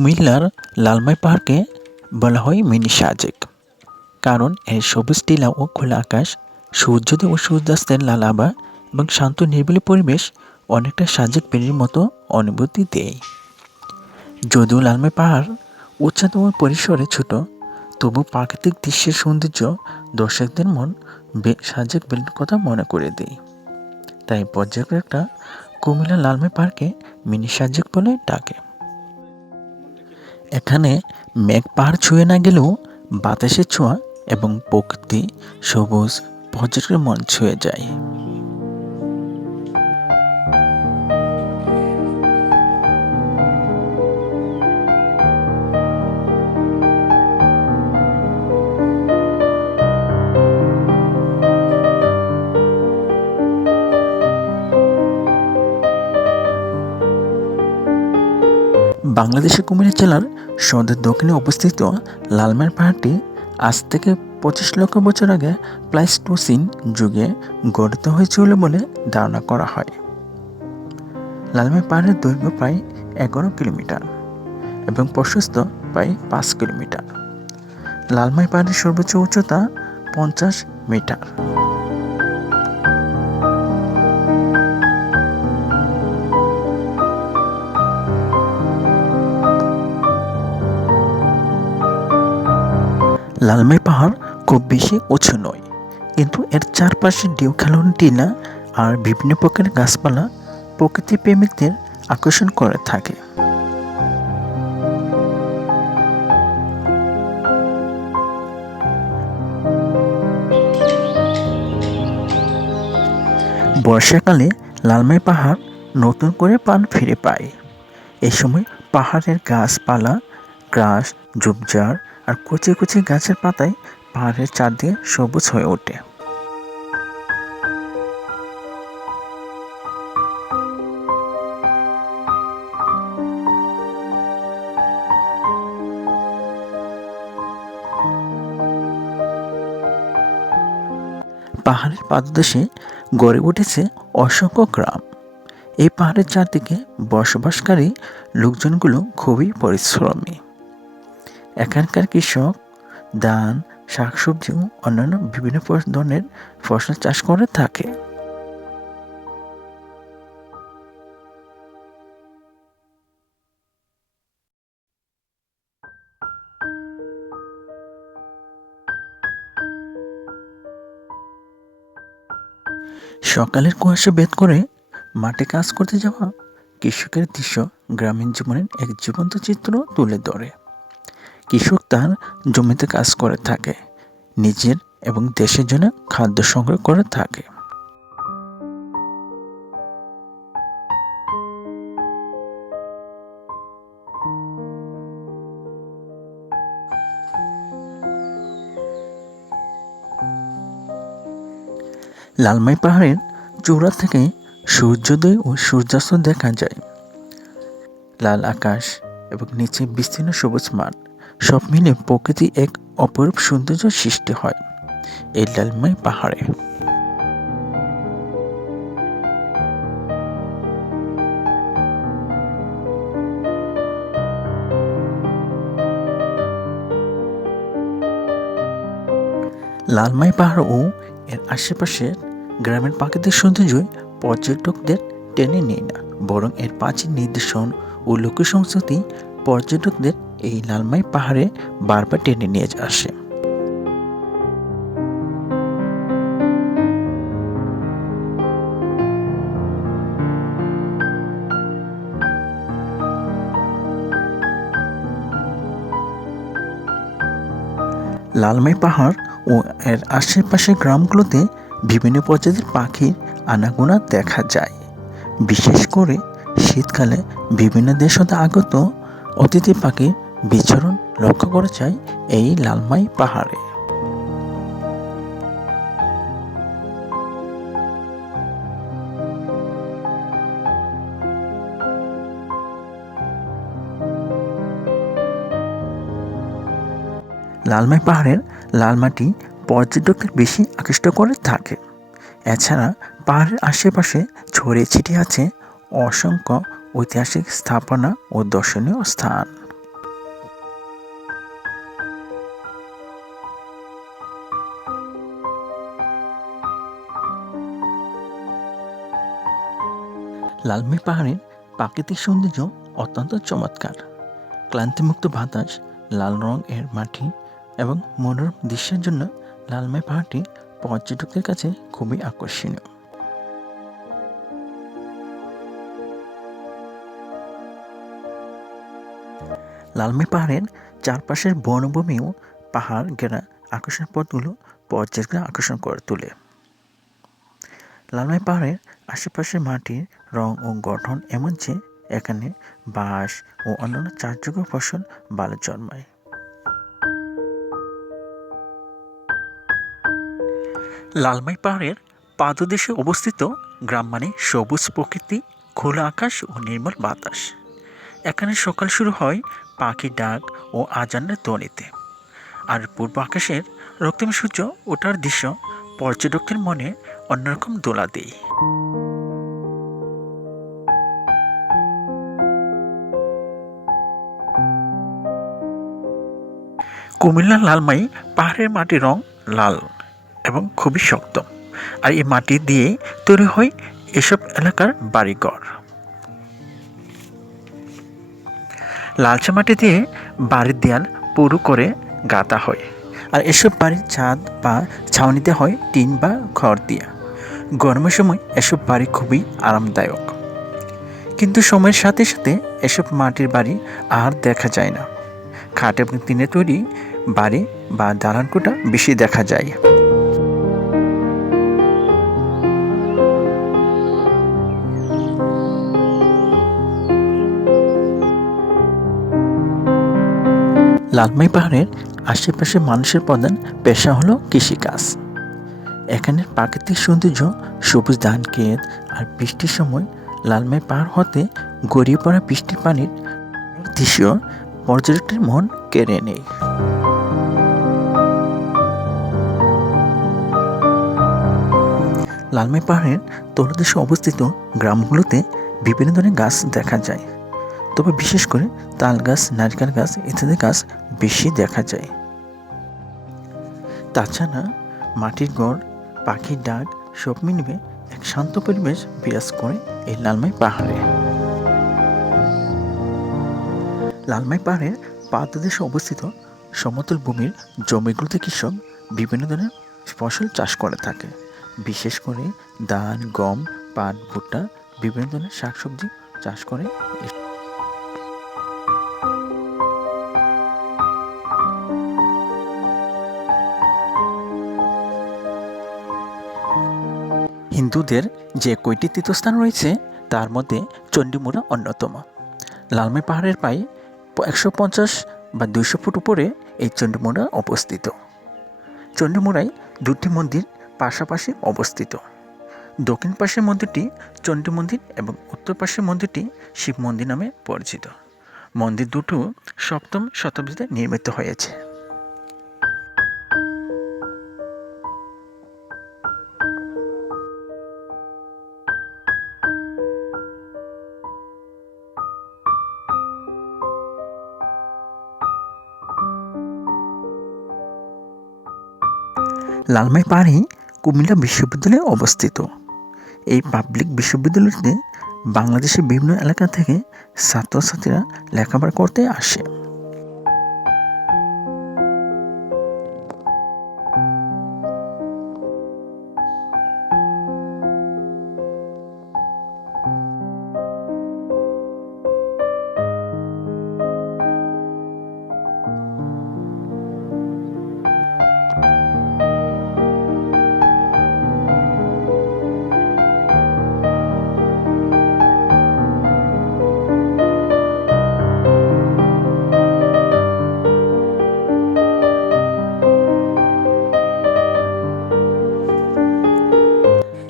কুমিল্লার লালমাই পাহাড়কে বলা হয় মিনি সাজেক। কারণ এর সবুজ টিলা ও খোলা আকাশ, সূর্যোদয় ও সূর্যাস্তের লাল আভা এবং শান্ত নিরিবিলি পরিবেশ অনেকটা সাজেক বেড়ির মতো অনুভূতি দেয়। যদিও লালমাই পাহাড় উচ্চতা ও পরিসরে ছোট, তবু প্রাকৃতিক দৃশ্যের সৌন্দর্য দর্শকদের মন সাজেক বেড়ির কথা মনে করে দেয়। তাই পর্যটকরা কুমিল্লা লালমাই পাহাড়কে মিনি সাজেক বলে ডাকে। এখানে মেঘ পাহাড় ছুঁয়ে না গেলেও বাতাসের ছোঁয়া এবং প্রকৃতি সবুজ পর্যটকের মন ছুঁয়ে যায়। বাংলাদেশের কুমিল্লা জেলার সদর দক্ষিণে অবস্থিত লালমাই পাহাড়টি আজ থেকে 25 লক্ষ বছর আগে প্লাইস্টোসিন যুগে গঠিত হয়েছিল বলে ধারণা করা হয়। লালমাই পাহাড়ের দৈর্ঘ্য প্রায় 11 কিলোমিটার এবং প্রশস্ত প্রায় 5 কিলোমিটার। লালমাই পাহাড়ের সর্বোচ্চ উচ্চতা 50 মিটার। লালমাই পাহাড় খুব বেশি উঁচু নয়, কিন্তু এর চারপাশে ঢেউ খেলানো টিলা আর বিভিন্ন প্রকারের গাছপালা প্রকৃতি প্রেমিকদের আকর্ষণ করে থাকে। বর্ষাকালে লালমাই পাহাড় নতুন করে প্রাণ ফিরে পায়। এই সময় পাহাড়ের গাছপালা, ঘাস, ঝোপঝাড় আর কচি কচি গাছের পাতায় পাহাড়ের চারদিকে সবুজ হয়ে ওঠে। পাহাড়ের পাদদেশে গড়ে উঠেছে অসংখ্য গ্রাম। এই পাহাড়ের চারদিকে বসবাসকারী লোকজনগুলো খুবই পরিশ্রমী। এখানকার কৃষক ধান, শাকসবজি ও অন্যান্য বিভিন্ন ধরনের ফসল চাষ করে থাকে। সকালের কুয়াশা ভেদ করে মাঠে কাজ করতে যাওয়া কৃষকের দৃশ্য গ্রামীণ জীবনের এক জীবন্ত চিত্র তুলে ধরে। কৃষক তার জমিতে কাজ করে থাকে, নিজের এবং দেশের জন্য খাদ্য সংগ্রহ করে থাকে। লালমাই পাহাড়ের চূড়া থেকে সূর্যোদয় ও সূর্যাস্ত দেখা যায়। লাল আকাশ এবং নিচে বিস্তীর্ণ সবুজ মাঠ সব মিলে প্রকৃতি এক অপরূপ সৌন্দর্য সৃষ্টি হয় এই লালমাই পাহাড়ে। লালমাই পাহাড় ও এর আশেপাশের গ্রামের প্রাকৃতিক সৌন্দর্য পর্যটকদের টেনে নেয় না, বরং এর প্রাচীন নিদর্শন ও লোক সংস্কৃতি পর্যটকদের এই লালমাই পাহাড়ে বারবার টেনে নিয়ে আসে। লালমাই পাহাড় ও এর আশেপাশের গ্রামগুলোতে বিভিন্ন প্রজাতির পাখির আনাগোনা দেখা যায়। বিশেষ করে শীতকালে বিভিন্ন দেশ হতে আগত অতিথি পাখির বিচরণ লক্ষ্য করা যায় এই লালমাই পাহাড়ে। লালমাই পাহাড়ের লাল মাটি পর্যটকদের বেশি আকৃষ্ট করে থাকে। এছাড়া পাহাড়ের আশেপাশে ছড়িয়ে ছিটিয়ে আছে অসংখ্য ঐতিহাসিক স্থাপনা ও দর্শনীয় স্থান। লালমাই পাহাড়ের প্রাকৃতিক সৌন্দর্য অত্যন্ত চমৎকার। ক্লান্তিমুক্ত বাতাস, লাল রং এর মাটি এবং মনোরম দৃশ্যের জন্য লালমাই পাহাড়টি পর্যটকদের কাছে খুবই আকর্ষণীয়। লালমাই পাহাড়ের চারপাশের বনভূমি ও পাহাড় ঘেরা আকর্ষণ পথগুলো পর্যটকদের আকর্ষণ করে তোলে। লালমাই পাহাড়ের আশেপাশের মাটির রং ও গঠন এমন যে এখানে বাঁশ ও অন্যান্য চাষযোগ্য ফসল ভালো জন্মায়। লালমাই পাহাড়ের পাদদেশে অবস্থিত গ্রাম মানে সবুজ প্রকৃতি, খোলা আকাশ ও নির্মল বাতাস। এখানে সকাল শুরু হয় পাখির ডাক ও আজানের ধ্বনিতে, আর পূর্ব আকাশের রক্তিম সূর্য ওঠার দৃশ্য পর্যটকদের মনে অন্যরকম দোলা দেয়। কুমিল্লার লালমাই পাহাড়ের মাটির রং লাল এবং খুবই শক্ত, আর এই মাটি দিয়ে তৈরি হয় এসব এলাকার বাড়িঘর। লালচে মাটি দিয়ে বাড়ির দেয়াল পুরু করে গাঁথা হয়, আর এসব বাড়ির ছাদ বা ছাউনিতে হয় টিন বা খড় দিয়া। গরমের সময় এসব বাড়ি খুবই আরামদায়ক, কিন্তু সময়ের সাথে সাথে এসব মাটির বাড়ি আর দেখা যায় না। খাট এবং টিনের তৈরি বাড়ি বা দালান কোঠা বেশি দেখা যায়। লালমাই পাহাড়ের আশেপাশে মানুষের প্রধান পেশা হলো কৃষিকাজ। এখানের প্রাকৃতিক সৌন্দর্য, সবুজ ধান ক্ষেত আর বৃষ্টির সময় লালমাই পাহাড় হতে গড়িয়ে পড়া বৃষ্টির পানির দৃশ্য পর্যটকদের মন কেড়ে নেয়। লালমাই পাহাড়ের তলদেশে অবস্থিত গ্রামগুলোতে বিভিন্ন ধরনের গাছ দেখা যায়, তবে বিশেষ করে তাল গাছ, নারকেল গাছ ইত্যাদি গাছ বেশি দেখা যায়। তাছাড়া মাটির ঘর, পাখির ডাক সব মিলিয়ে এক শান্ত পরিবেশ বিরাজ করে এই লালমাই পাহাড়ে। লালমাই পাহাড়ের পাদদেশে অবস্থিত সমতল ভূমির জমিগুলোতে কৃষক বিভিন্ন ধরনের ফসল চাষ করে থাকে। বিশেষ করে ধান, গম, পাট, ভুট্টা, বিভিন্ন ধরনের শাকসবজি চাষ করে। হিন্দুদের যে কয়টি তীর্থস্থান রয়েছে তার মধ্যে চণ্ডীমুড়া অন্যতম। লালমাই পাহাড়ের প্রায় 150 বা 200 ফুট উপরে এই চণ্ডীমুড়া অবস্থিত। চণ্ডীমুড়ায় দুটি মন্দির পাশাপাশি অবস্থিত। দক্ষিণ পাশের মন্দিরটি চণ্ডী মন্দির এবং উত্তর পাশের মন্দিরটি শিব মন্দির নামে পরিচিত। মন্দির দুটো 7ম শতাব্দীতে নির্মিত হয়েছে। লালমাই পাহাড়ে কুমিল্লা বিশ্ববিদ্যালয়ে অবস্থিত। এই পাবলিক বিশ্ববিদ্যালয়টিতে বাংলাদেশের বিভিন্ন এলাকা থেকে ছাত্রছাত্রীরা লেখাপড়া করতে আসে।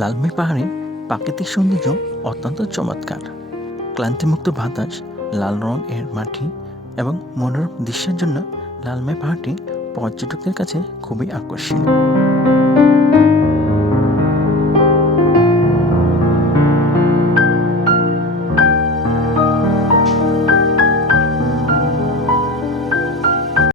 লালমাই পাহাড়ের প্রাকৃতিক সৌন্দর্য অত্যন্ত চমৎকার। ক্লান্তিমুক্ত বাতাস, লাল রং এর মাটি এবং মনোরম দৃশ্যের জন্য লালমাই পাহাড়টি পর্যটকদের কাছে খুবই আকর্ষণীয়।